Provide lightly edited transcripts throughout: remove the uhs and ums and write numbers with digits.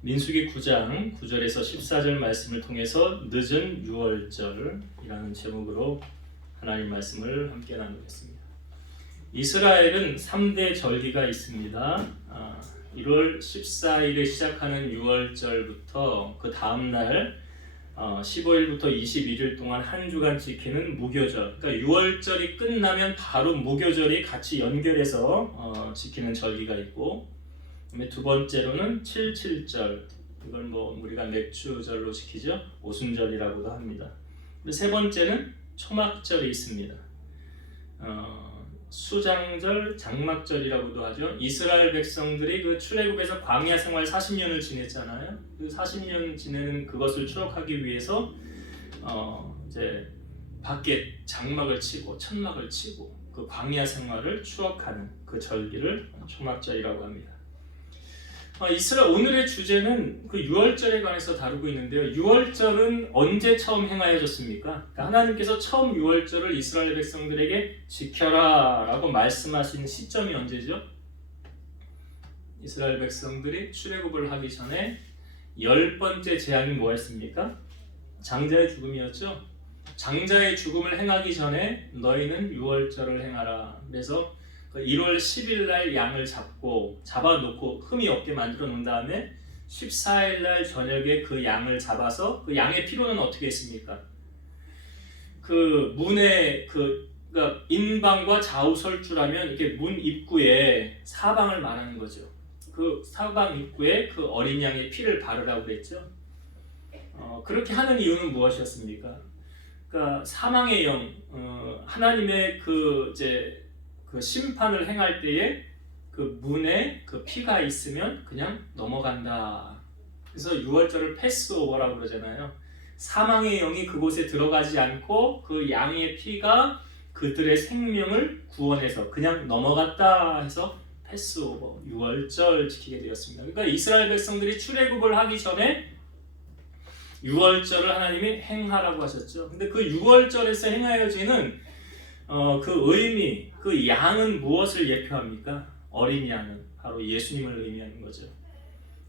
민수기 9장 9절에서 14절 말씀을 통해서 늦은 유월절이라는 제목으로 하나님 말씀을 함께 나누겠습니다. 이스라엘은 3대 절기가 있습니다. 1월 14일에 시작하는 유월절부터 그 다음날 15일부터 21일 동안 한 주간 지키는 무교절, 그러니까 유월절이 끝나면 바로 무교절이 같이 연결해서 지키는 절기가 있고, 그다음에 두 번째로는 77절, 이걸 우리가 맥주절로 지키죠. 오순절이라고도 합니다. 세 번째는 초막절이 있습니다. 수장절, 장막절이라고도 하죠. 이스라엘 백성들이 그 출애굽에서 광야 생활 40년을 지냈잖아요. 그 40년 지내는 그것을 추억하기 위해서 이제 밖에 장막을 치고 천막을 치고 그 광야 생활을 추억하는 그 절기를 초막절이라고 합니다. 이스라엘 오늘의 주제는 그 유월절에 관해서 다루고 있는데요. 유월절은 언제 처음 행하여졌습니까? 그러니까 하나님께서 처음 유월절을 이스라엘 백성들에게 지켜라 라고 말씀하신 시점이 언제죠? 이스라엘 백성들이 출애굽을 하기 전에 10번째 재앙이 뭐였습니까? 장자의 죽음이었죠. 장자의 죽음을 행하기 전에 너희는 유월절을 행하라. 그래서 1월 10일 날 양을 잡아놓고 흠이 없게 만들어 놓은 다음에 14일 날 저녁에 그 양을 잡아서 그 양의 피로는 어떻게 했습니까? 그 문에 그러니까 인방과 좌우설주라면 이렇게 문 입구에 사방을 말하는 거죠. 그 사방 입구에 그 어린 양의 피를 바르라고 그랬죠. 그렇게 하는 이유는 무엇이었습니까? 그러니까 사망의 영, 하나님의 그 심판을 행할 때에 그 문에 그 피가 있으면 그냥 넘어간다. 그래서 유월절을 패스오버라고 그러잖아요. 사망의 영이 그곳에 들어가지 않고 그 양의 피가 그들의 생명을 구원해서 그냥 넘어갔다 해서 패스오버, 유월절 지키게 되었습니다. 그러니까 이스라엘 백성들이 출애굽을 하기 전에 유월절을 하나님이 행하라고 하셨죠. 근데 그 유월절에서 행하여지는 그 의미, 그 양은 무엇을 예표합니까? 어린 양은 바로 예수님을 의미하는 거죠.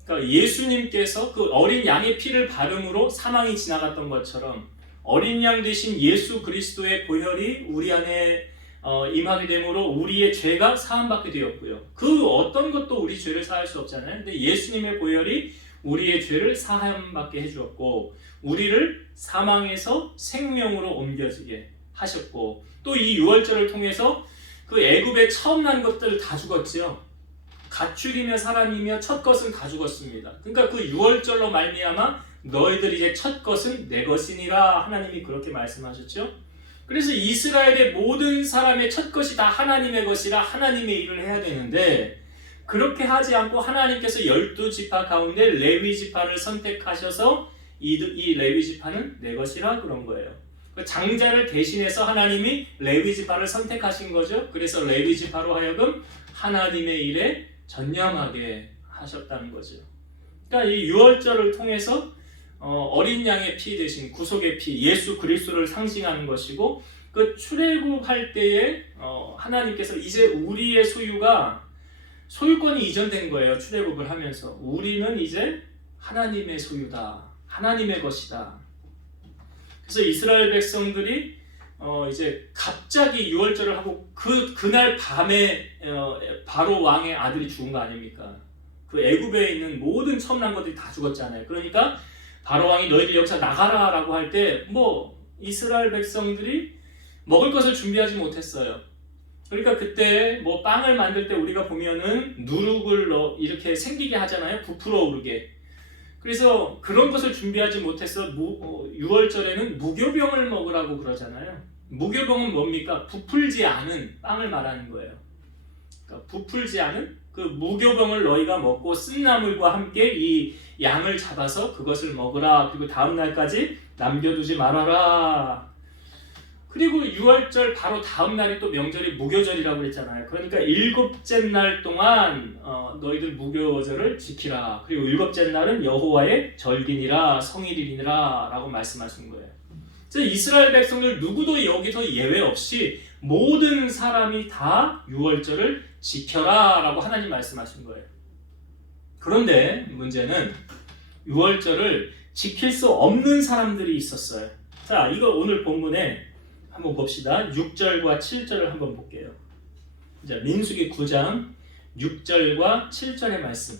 그러니까 예수님께서 그 어린 양의 피를 바름으로 사망이 지나갔던 것처럼 어린 양 대신 예수 그리스도의 보혈이 우리 안에 임하게 되므로 우리의 죄가 사함받게 되었고요. 그 어떤 것도 우리 죄를 사할 수 없잖아요. 근데 예수님의 보혈이 우리의 죄를 사함받게 해주었고 우리를 사망에서 생명으로 옮겨지게 하셨고 또 이 유월절을 통해서 그 애굽에 처음 난 것들 다 죽었죠. 가축이며 사람이며 첫 것은 다 죽었습니다. 그러니까 그 유월절로 말미암아 너희들 이제 첫 것은 내 것이니라 하나님이 그렇게 말씀하셨죠. 그래서 이스라엘의 모든 사람의 첫 것이 다 하나님의 것이라 하나님의 일을 해야 되는데 그렇게 하지 않고 하나님께서 12지파 가운데 레위지파를 선택하셔서 이 레위지파는 내 것이라 그런 거예요. 장자를 대신해서 하나님이 레위지파를 선택하신 거죠. 그래서 레위지파로 하여금 하나님의 일에 전념하게 하셨다는 거죠. 그러니까 이 유월절을 통해서 어린 양의 피 대신 구속의 피 예수 그리스도를 상징하는 것이고 그 출애굽할 때에 하나님께서 이제 우리의 소유권이 이전된 거예요. 출애굽을 하면서 우리는 이제 하나님의 소유다. 하나님의 것이다. 그래서 이스라엘 백성들이 이제 갑자기 유월절을 하고 그날 밤에 바로 왕의 아들이 죽은 거 아닙니까? 그 애굽에 있는 모든 처음 난 것들이 다 죽었잖아요. 그러니까 바로 왕이 너희들 여기서 나가라라고 할 때 이스라엘 백성들이 먹을 것을 준비하지 못했어요. 그러니까 그때 빵을 만들 때 우리가 보면은 누룩을 이렇게 생기게 하잖아요. 부풀어 오르게. 그래서 그런 것을 준비하지 못해서 유월절에는 무교병을 먹으라고 그러잖아요. 무교병은 뭡니까? 부풀지 않은 빵을 말하는 거예요. 그러니까 부풀지 않은 그 무교병을 너희가 먹고 쓴나물과 함께 이 양을 잡아서 그것을 먹으라. 그리고 다음 날까지 남겨두지 말아라. 그리고 유월절 바로 다음 날이 또 명절이 무교절이라고 그랬잖아요. 그러니까 7째 날 동안 너희들 무교절을 지키라. 그리고 7째 날은 여호와의 절기니라 성일이니라 라고 말씀하신 거예요. 그래서 이스라엘 백성들 누구도 여기서 예외 없이 모든 사람이 다 유월절을 지켜라 라고 하나님 말씀하신 거예요. 그런데 문제는 유월절을 지킬 수 없는 사람들이 있었어요. 자, 이거 오늘 본문에 한번 봅시다. 6절과 7절을 한번 볼게요. 자, 민수기 9장 6절과 7절의 말씀.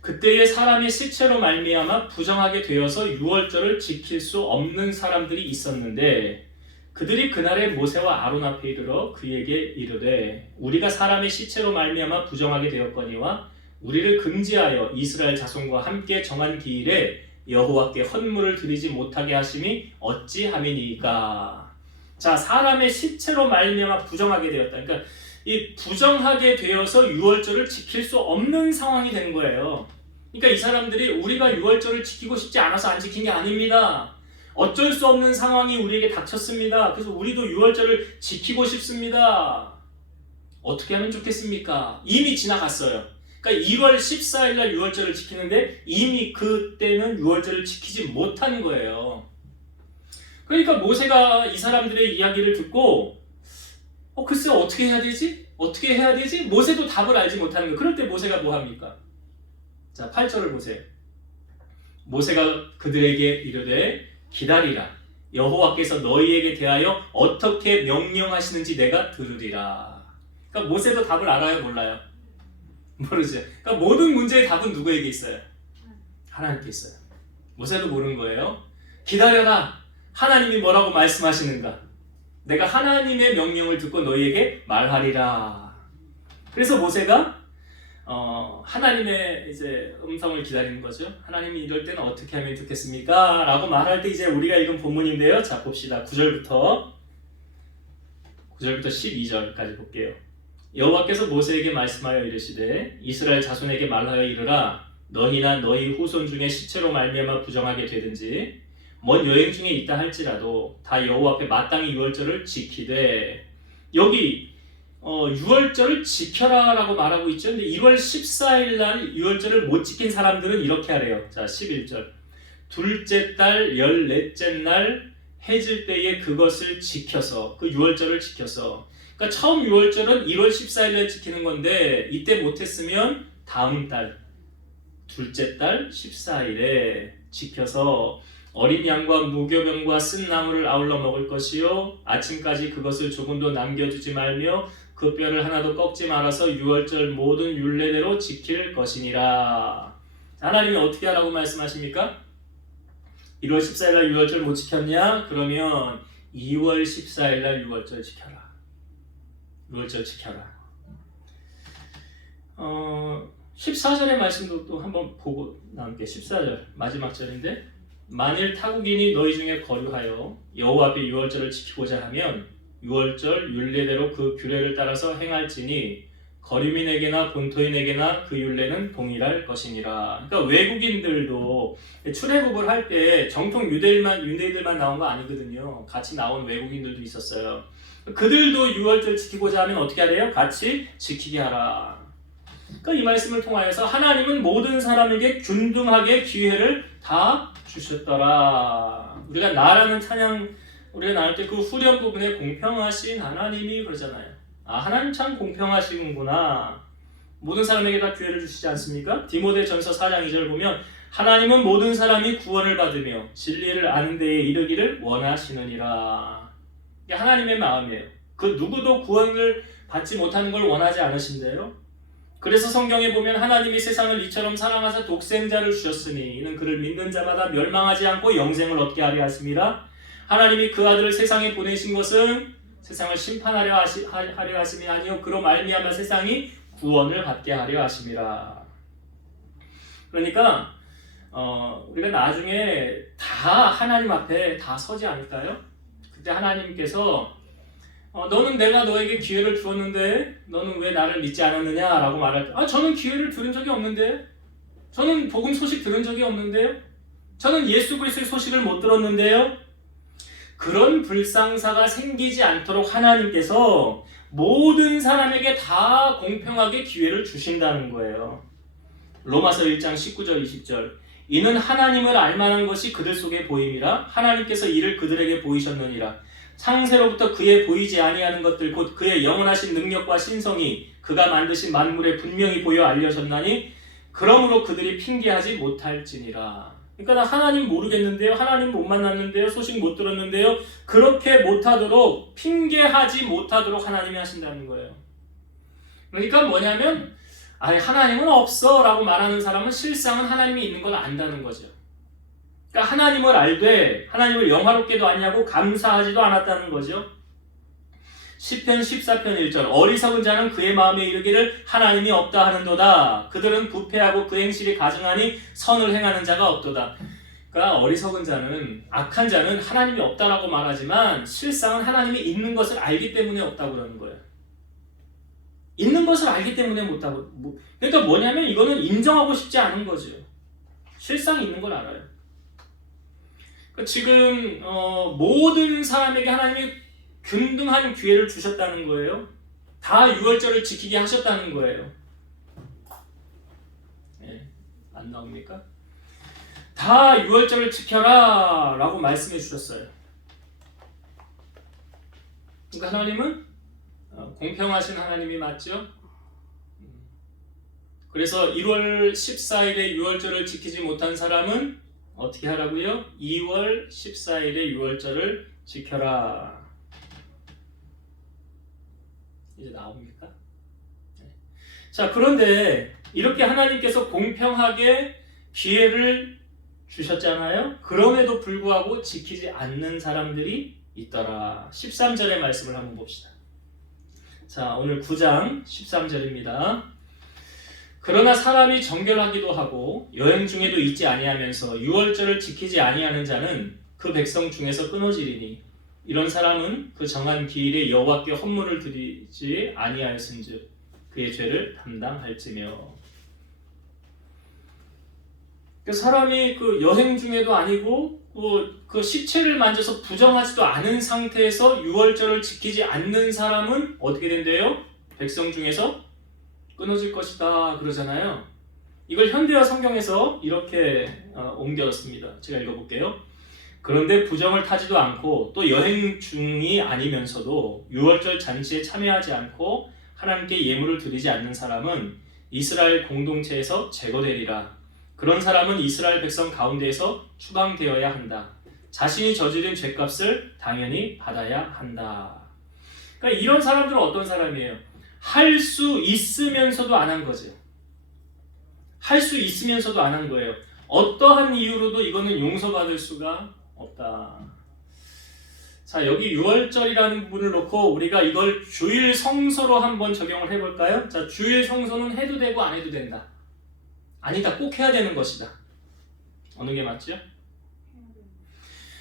그때에 사람이 시체로 말미암아 부정하게 되어서 유월절을 지킬 수 없는 사람들이 있었는데 그들이 그날에 모세와 아론 앞에 이르러 그에게 이르되 우리가 사람의 시체로 말미암아 부정하게 되었거니와 우리를 금지하여 이스라엘 자손과 함께 정한 기일에 여호와께 헌물을 드리지 못하게 하심이 어찌함이니까. 자, 사람의 시체로 말미암아 부정하게 되었다. 그러니까 이 부정하게 되어서 유월절을 지킬 수 없는 상황이 된 거예요. 그러니까 이 사람들이 우리가 유월절을 지키고 싶지 않아서 안 지킨 게 아닙니다. 어쩔 수 없는 상황이 우리에게 닥쳤습니다. 그래서 우리도 유월절을 지키고 싶습니다. 어떻게 하면 좋겠습니까? 이미 지나갔어요. 그러니까 1월 14일 날 유월절을 지키는데 이미 그때는 유월절을 지키지 못한 거예요. 그러니까 모세가 이 사람들의 이야기를 듣고 글쎄 어떻게 해야 되지? 어떻게 해야 되지? 모세도 답을 알지 못하는 거예요. 그럴 때 모세가 뭐 합니까? 자, 8절을 보세요. 모세가 그들에게 이르되 기다리라. 여호와께서 너희에게 대하여 어떻게 명령하시는지 내가 들으리라. 그러니까 모세도 답을 알아요? 몰라요? 모르죠. 그러니까 모든 문제의 답은 누구에게 있어요? 하나님께 있어요. 모세도 모르는 거예요. 기다려라. 하나님이 뭐라고 말씀하시는가? 내가 하나님의 명령을 듣고 너희에게 말하리라. 그래서 모세가 하나님의 이제 음성을 기다리는 거죠. 하나님이 이럴 때는 어떻게 하면 좋겠습니까? 라고 말할 때 이제 우리가 읽은 본문인데요. 자, 봅시다. 9절부터 12절까지 볼게요. 여호와께서 모세에게 말씀하여 이르시되 이스라엘 자손에게 말하여 이르라. 너희나 너희 후손 중에 시체로 말미암아 부정하게 되든지 먼 여행 중에 있다 할지라도 다 여호와 앞에 마땅히 유월절을 지키되. 여기 유월절을 지켜라 라고 말하고 있죠. 근데 1월 14일 날 유월절을 못 지킨 사람들은 이렇게 하래요. 자, 11절. 둘째 달 14째 날 해질 때에 그것을 지켜서, 그 유월절을 지켜서. 그러니까 처음 유월절은 1월 14일 날 지키는 건데 이때 못했으면 다음 달 둘째 달 14일에 지켜서 어린 양과 무교병과 쓴 나무를 아울러 먹을 것이요 아침까지 그것을 조금도 남겨두지 말며 그 뼈를 하나도 꺾지 말아서 유월절 모든 율례대로 지킬 것이니라. 하나님이 어떻게 하라고 말씀하십니까? 1월 14일 날 유월절 못 지켰냐? 그러면 2월 14일 날 유월절 지켜라. 유월절 지켜라. 14절의 말씀도 또 한번 보고 나올게요. 14절 마지막 절인데 만일 타국인이 너희 중에 거류하여 여호와 앞에 유월절을 지키고자 하면 유월절 율례대로 그 규례를 따라서 행할지니 거류민에게나 본토인에게나 그 율례는 동일할 것이니라. 그러니까 외국인들도 출애굽을 할 때 정통 유대인들만 나온 거 아니거든요. 같이 나온 외국인들도 있었어요. 그들도 유월절 지키고자 하면 어떻게 하래요? 같이 지키게 하라. 그러니까 이 말씀을 통하여서 하나님은 모든 사람에게 균등하게 기회를 다 주셨더라. 우리가 나라는 찬양 우리가 나눌 때 그 후렴 부분에 공평하신 하나님이 그러잖아요. 하나님 참 공평하시구나. 모든 사람에게 다 기회를 주시지 않습니까? 디모데전서 4장 2절 보면 하나님은 모든 사람이 구원을 받으며 진리를 아는 데에 이르기를 원하시느니라. 이게 하나님의 마음이에요. 그 누구도 구원을 받지 못하는 걸 원하지 않으신대요. 그래서 성경에 보면 하나님이 세상을 이처럼 사랑하사 독생자를 주셨으니 이는 그를 믿는 자마다 멸망하지 않고 영생을 얻게 하려 하심이라. 하나님이 그 아들을 세상에 보내신 것은 세상을 심판하려 하심이 아니요 그로 말미암아 세상이 구원을 받게 하려 하심이라. 그러니까 우리가 나중에 다 하나님 앞에 다 서지 않을까요? 그때 하나님께서 너는 내가 너에게 기회를 주었는데 너는 왜 나를 믿지 않았느냐 라고 말할 때 저는 기회를 들은 적이 없는데 저는 복음 소식 들은 적이 없는데요 저는 예수 그리스도의 소식을 못 들었는데요. 그런 불상사가 생기지 않도록 하나님께서 모든 사람에게 다 공평하게 기회를 주신다는 거예요. 로마서 1장 19절 20절 이는 하나님을 알만한 것이 그들 속에 보임이라 하나님께서 이를 그들에게 보이셨느니라. 창세로부터 그의 보이지 아니하는 것들 곧 그의 영원하신 능력과 신성이 그가 만드신 만물에 분명히 보여 알려졌나니 그러므로 그들이 핑계하지 못할지니라. 그러니까 나 하나님 모르겠는데요, 하나님 못 만났는데요, 소식 못 들었는데요, 그렇게 못하도록, 핑계하지 못하도록 하나님이 하신다는 거예요. 그러니까 뭐냐면 아니 하나님은 없어 라고 말하는 사람은 실상은 하나님이 있는 걸 안다는 거죠. 그러니까 하나님을 알되 하나님을 영화롭게도 아니하고 감사하지도 않았다는 거죠. 시편 14편 1절 어리석은 자는 그의 마음에 이르기를 하나님이 없다 하는도다. 그들은 부패하고 그 행실이 가증하니 선을 행하는 자가 없도다. 그러니까 어리석은 자는, 악한 자는 하나님이 없다라고 말하지만 실상은 하나님이 있는 것을 알기 때문에 없다고 그러는 거예요. 있는 것을 알기 때문에 못하고, 그러니까 뭐냐면 이거는 인정하고 싶지 않은 거죠. 실상 있는 걸 알아요. 그러니까 지금 모든 사람에게 하나님이 균등한 기회를 주셨다는 거예요. 다 유월절을 지키게 하셨다는 거예요. 네, 안 나옵니까? 다 유월절을 지켜라 라고 말씀해 주셨어요. 그러니까 하나님은 공평하신 하나님이 맞죠? 그래서 1월 14일에 유월절을 지키지 못한 사람은 어떻게 하라고요? 2월 14일에 유월절을 지켜라. 이제 나옵니까? 네. 자, 그런데 이렇게 하나님께서 공평하게 기회를 주셨잖아요. 그럼에도 불구하고 지키지 않는 사람들이 있더라. 13절의 말씀을 한번 봅시다. 자, 오늘 9장 13절입니다. 그러나 사람이 정결하기도 하고 여행 중에도 잊지 아니하면서 유월절을 지키지 아니하는 자는 그 백성 중에서 끊어지리니 이런 사람은 그 정한 기일에 여호와께 헌물을 드리지 아니하였은즉 그의 죄를 담당할지며. 사람이 그 여행 중에도 아니고 그 시체를 만져서 부정하지도 않은 상태에서 유월절을 지키지 않는 사람은 어떻게 된대요? 백성 중에서 끊어질 것이다 그러잖아요. 이걸 현대어 성경에서 이렇게 옮겼습니다. 제가 읽어볼게요. 그런데 부정을 타지도 않고 또 여행 중이 아니면서도 유월절 잔치에 참여하지 않고 하나님께 예물을 드리지 않는 사람은 이스라엘 공동체에서 제거되리라. 그런 사람은 이스라엘 백성 가운데에서 추방되어야 한다. 자신이 저지른 죄값을 당연히 받아야 한다. 그러니까 이런 사람들은 어떤 사람이에요? 할 수 있으면서도 안 한 거죠. 할 수 있으면서도 안 한 거예요. 어떠한 이유로도 이거는 용서받을 수가 없다. 자, 여기 유월절이라는 부분을 놓고 우리가 이걸 주일 성소로 한번 적용을 해볼까요? 자, 주일 성소는 해도 되고 안 해도 된다. 아니다, 꼭 해야 되는 것이다. 어느 게 맞죠?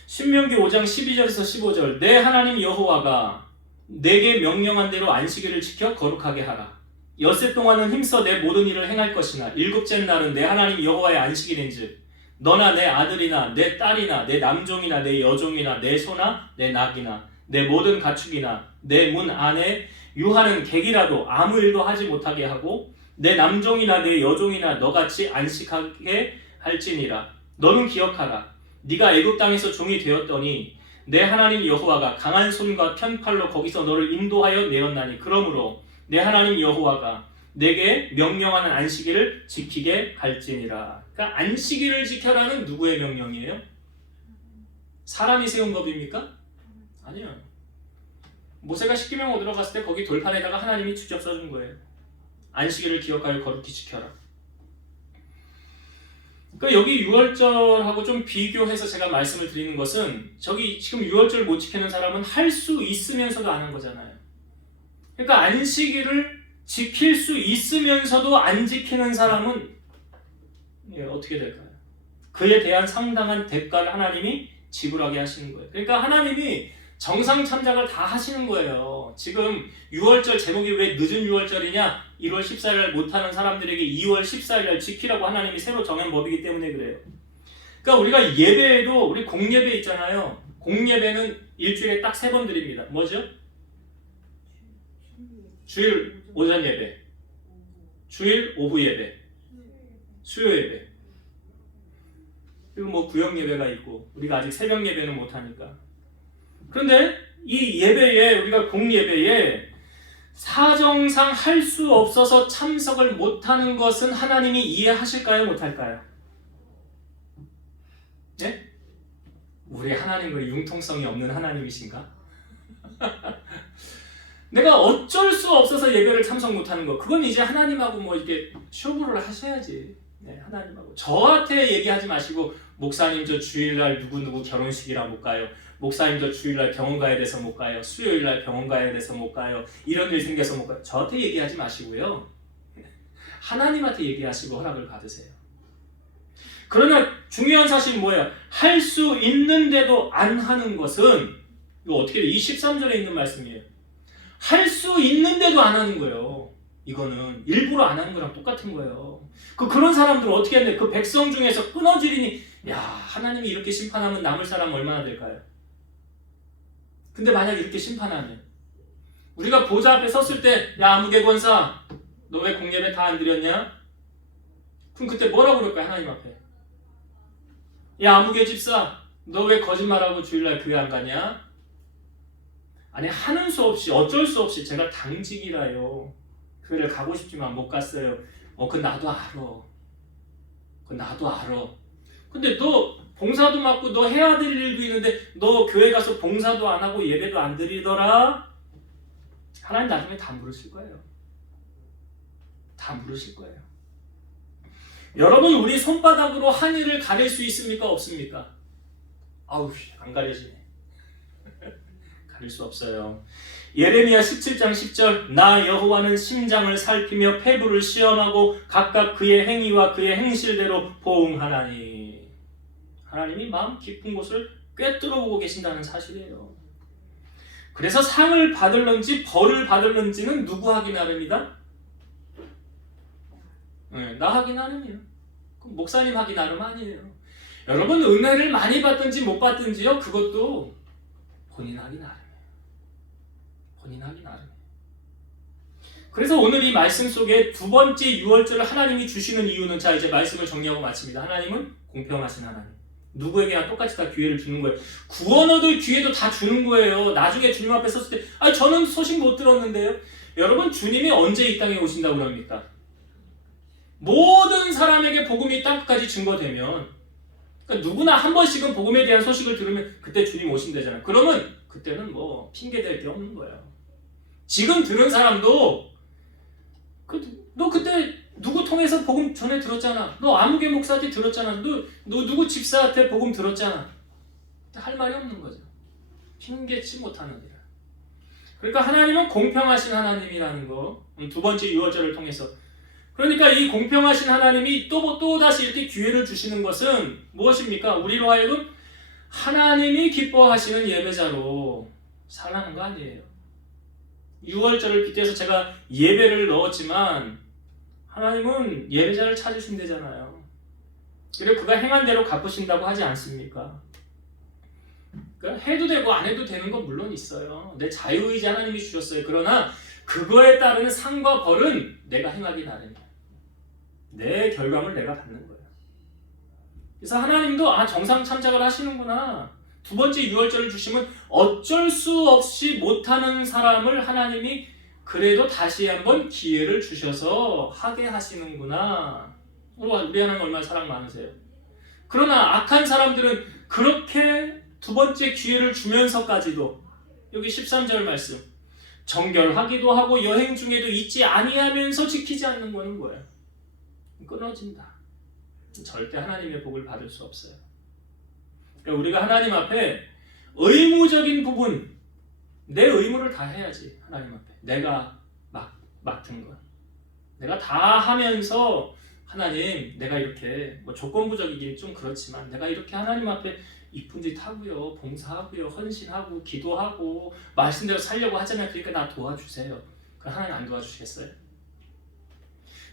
신명기 5장 12절에서 15절 내 하나님 여호와가 내게 명령한 대로 안식일을 지켜 거룩하게 하라. 엿새 동안은 힘써 내 모든 일을 행할 것이나 일곱째 날은 내 하나님 여호와의 안식일인즉 너나 내 아들이나 내 딸이나 내 남종이나 내 여종이나 내 소나 내 낙이나 내 모든 가축이나 내 문 안에 유하는 객이라도 아무 일도 하지 못하게 하고 내 남종이나 내 여종이나 너같이 안식하게 할지니라. 너는 기억하라. 네가 애굽 땅에서 종이 되었더니 내 하나님 여호와가 강한 손과 편팔로 거기서 너를 인도하여 내었나니 그러므로 내 하나님 여호와가 내게 명령하는 안식일을 지키게 할지니라. 그러니까 안식일을 지켜라는 누구의 명령이에요? 사람이 세운 법입니까? 아니요. 모세가 십계명 얻으러 갔을 때 거기 돌판에다가 하나님이 직접 써준 거예요. 안식일을 기억하여 거룩히 지켜라. 그러니까 여기 유월절하고 좀 비교해서 제가 말씀을 드리는 것은 저기 지금 유월절 못 지키는 사람은 할 수 있으면서도 안 한 거잖아요. 그러니까 안식일을 지킬 수 있으면서도 안 지키는 사람은 어떻게 될까요? 그에 대한 상당한 대가를 하나님이 지불하게 하시는 거예요. 그러니까 하나님이 정상 참작을 다 하시는 거예요. 지금 유월절 제목이 왜 늦은 유월절이냐? 1월 14일 못하는 사람들에게 2월 14일 지키라고 하나님이 새로 정한 법이기 때문에 그래요. 그러니까 우리가 예배에도 우리 공예배 있잖아요. 공예배는 일주일에 딱 3번 드립니다. 뭐죠? 주일 오전 예배, 주일 오후 예배, 수요 예배, 그리고 뭐 구역 예배가 있고 우리가 아직 새벽 예배는 못하니까. 그런데 이 예배에 우리가 공예배에 사정상 할 수 없어서 참석을 못하는 것은 하나님이 이해하실까요? 못할까요? 네? 우리 하나님은 융통성이 없는 하나님이신가? 내가 어쩔 수 없어서 예배를 참석 못하는 거, 그건 이제 하나님하고 뭐 이렇게 쇼부를 하셔야지. 네, 하나님하고. 저한테 얘기하지 마시고, 목사님 저 주일날 누구누구 결혼식이라 못 가요. 목사님 저 주일날 병원 가야 돼서 못 가요. 수요일날 병원 가야 돼서 못 가요. 이런 일 생겨서 못 가요. 저한테 얘기하지 마시고요. 하나님한테 얘기하시고 허락을 받으세요. 그러나 중요한 사실이 뭐예요? 할 수 있는데도 안 하는 것은, 이거 어떻게 돼? 이 13절에 있는 말씀이에요. 할 수 있는데도 안 하는 거예요. 이거는 일부러 안 하는 거랑 똑같은 거예요. 그런 사람들은 어떻게 했는데 그 백성 중에서 끊어지리니, 야, 하나님이 이렇게 심판하면 남을 사람 얼마나 될까요? 근데 만약 이렇게 심판하면 우리가 보좌 앞에 섰을 때, 야, 아무개 권사, 너 왜 공예배 다 안 드렸냐? 그럼 그때 뭐라고 그럴까요? 하나님 앞에. 야, 아무개 집사, 너 왜 거짓말하고 주일날 교회 안 가냐? 아니, 하는 수 없이, 어쩔 수 없이 제가 당직이라요. 교회를 가고 싶지만 못 갔어요. 그건 나도 알아. 그건 나도 알아. 근데 너 봉사도 맡고 너 해야 될 일도 있는데 너 교회 가서 봉사도 안 하고 예배도 안 드리더라? 하나님 나중에 다 물으실 거예요. 다 물으실 거예요. 여러분, 우리 손바닥으로 한 일을 가릴 수 있습니까? 없습니까? 아우, 안 가려지네. 가릴 수 없어요. 예레미야 17장 10절, 나 여호와는 심장을 살피며 폐부를 시험하고 각각 그의 행위와 그의 행실대로 보응하나니. 하나님이 마음 깊은 곳을 꿰뚫어 보고 계신다는 사실이에요. 그래서 상을 받을런지 벌을 받을런지는 누구 하기 나름이다? 네, 나 하기 나름이에요. 목사님 하기 나름 아니에요. 여러분, 은혜를 많이 받든지 못 받든지요, 그것도 본인 하기 나름이에요. 본인 하기 나름이에요. 그래서 오늘 이 말씀 속에 두 번째 유월절을 하나님이 주시는 이유는, 자, 이제 말씀을 정리하고 마칩니다. 하나님은 공평하신 하나님. 누구에게나 똑같이 다 기회를 주는 거예요. 구원 얻을 기회도 다 주는 거예요. 나중에 주님 앞에 섰을 때, 저는 소식 못 들었는데요. 여러분, 주님이 언제 이 땅에 오신다고 그럽니까? 모든 사람에게 복음이 땅끝까지 증거되면, 그러니까 누구나 한 번씩은 복음에 대한 소식을 들으면 그때 주님 오신대잖아요. 그러면 그때는 뭐 핑계댈 게 없는 거예요. 지금 들은 사람도 너 그때 누구 통해서 복음 전에 들었잖아. 너 아무개 목사한테 들었잖아. 너 누구 집사한테 복음 들었잖아. 할 말이 없는 거죠. 핑계치 못하는 일. 그러니까 하나님은 공평하신 하나님이라는 거. 두 번째 유월절을 통해서. 그러니까 이 공평하신 하나님이 또 다시 이렇게 기회를 주시는 것은 무엇입니까? 우리로 하여금 하나님이 기뻐하시는 예배자로 살라는 거 아니에요. 유월절을 빗대서 제가 예배를 넣었지만 하나님은 예배자를 찾으신대잖아요. 그리고 그가 행한 대로 갚으신다고 하지 않습니까? 그러니까 해도 되고 안 해도 되는 건 물론 있어요. 내 자유의지 하나님이 주셨어요. 그러나 그거에 따르는 상과 벌은 내가 행하기 나름이야. 내 결과물 내가 받는 거예요. 그래서 하나님도 정상 참작을 하시는구나. 두 번째 유월절을 주시면 어쩔 수 없이 못하는 사람을 하나님이 그래도 다시 한번 기회를 주셔서 하게 하시는구나. 우리 하나님 얼마나 사랑 많으세요. 그러나 악한 사람들은 그렇게 두 번째 기회를 주면서까지도, 여기 13절 말씀, 정결하기도 하고 여행 중에도 잊지 아니하면서 지키지 않는 거는 뭐예요? 끊어진다. 절대 하나님의 복을 받을 수 없어요. 그러니까 우리가 하나님 앞에 의무적인 부분, 내 의무를 다 해야지. 하나님 앞에 내가 맡은 것, 내가 다 하면서, 하나님, 내가 이렇게 조건부적이긴 좀 그렇지만 내가 이렇게 하나님 앞에 이쁜 짓 하고요, 봉사하고요, 헌신하고 기도하고 말씀대로 살려고 하잖아요. 그러니까 나 도와주세요. 그럼 하나님 안 도와주시겠어요?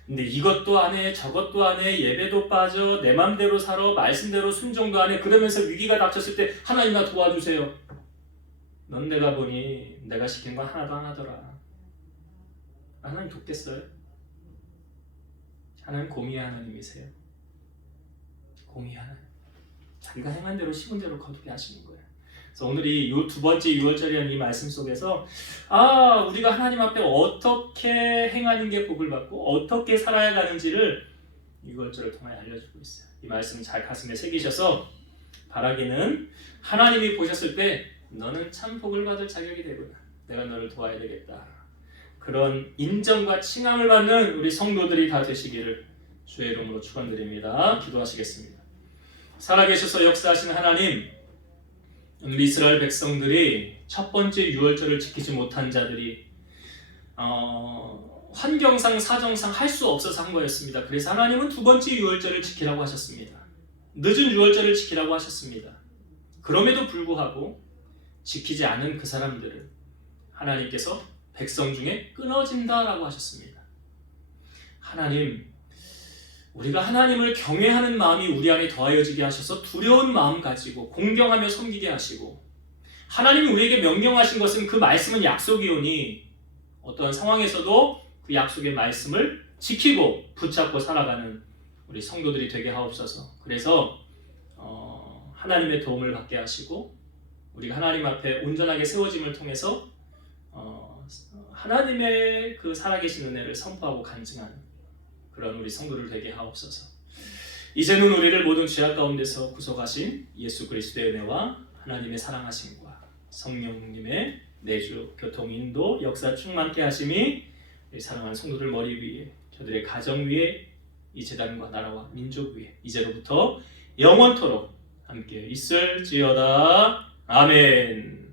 근데 이것도 안 해, 저것도 안 해, 예배도 빠져, 내 맘대로 살아, 말씀대로 순종도 안 해, 그러면서 위기가 닥쳤을 때 하나님 나 도와주세요. 넌 내가 보니 내가 시킨 건 하나도 안 하더라. 하나님 돕겠어요? 하나님 공의의 하나님이세요. 공의의 하나님. 자기가 행한 대로 심은 대로 거두게 하시는 거예요. 그래서 오늘 이 두 번째 유월절이라는 이 말씀 속에서 우리가 하나님 앞에 어떻게 행하는 게 복을 받고 어떻게 살아야 가는지를 유월절을 통해 알려주고 있어요. 이 말씀 잘 가슴에 새기셔서 바라기는 하나님이 보셨을 때 너는 참 복을 받을 자격이 되구나. 내가 너를 도와야 되겠다. 그런 인정과 칭함을 받는 우리 성도들이 다 되시기를 주의 이름으로 축원드립니다. 기도하시겠습니다. 살아계셔서 역사하시는 하나님, 오늘 이스라엘 백성들이 첫 번째 유월절을 지키지 못한 자들이 환경상 사정상 할 수 없어서 한 거였습니다. 그래서 하나님은 두 번째 유월절을 지키라고 하셨습니다. 늦은 유월절을 지키라고 하셨습니다. 그럼에도 불구하고 지키지 않은 그 사람들을 하나님께서 백성 중에 끊어진다라고 하셨습니다. 하나님, 우리가 하나님을 경외하는 마음이 우리 안에 더하여지게 하셔서 두려운 마음 가지고 공경하며 섬기게 하시고, 하나님이 우리에게 명령하신 것은 그 말씀은 약속이오니 어떠한 상황에서도 그 약속의 말씀을 지키고 붙잡고 살아가는 우리 성도들이 되게 하옵소서. 그래서 하나님의 도움을 받게 하시고 우리가 하나님 앞에 온전하게 세워짐을 통해서 하나님의 그 살아계신 은혜를 선포하고 간증하는 그런 우리 성도를 되게 하옵소서. 이제는 우리를 모든 죄악 가운데서 구속하신 예수 그리스도의 은혜와 하나님의 사랑하심과 성령님의 내주, 교통, 인도, 역사 충만케 하심이 우리 사랑하는 성도들 머리 위에, 저들의 가정 위에, 이 제단과 나라와 민족 위에 이제로부터 영원토록 함께 있을지어다. 아멘.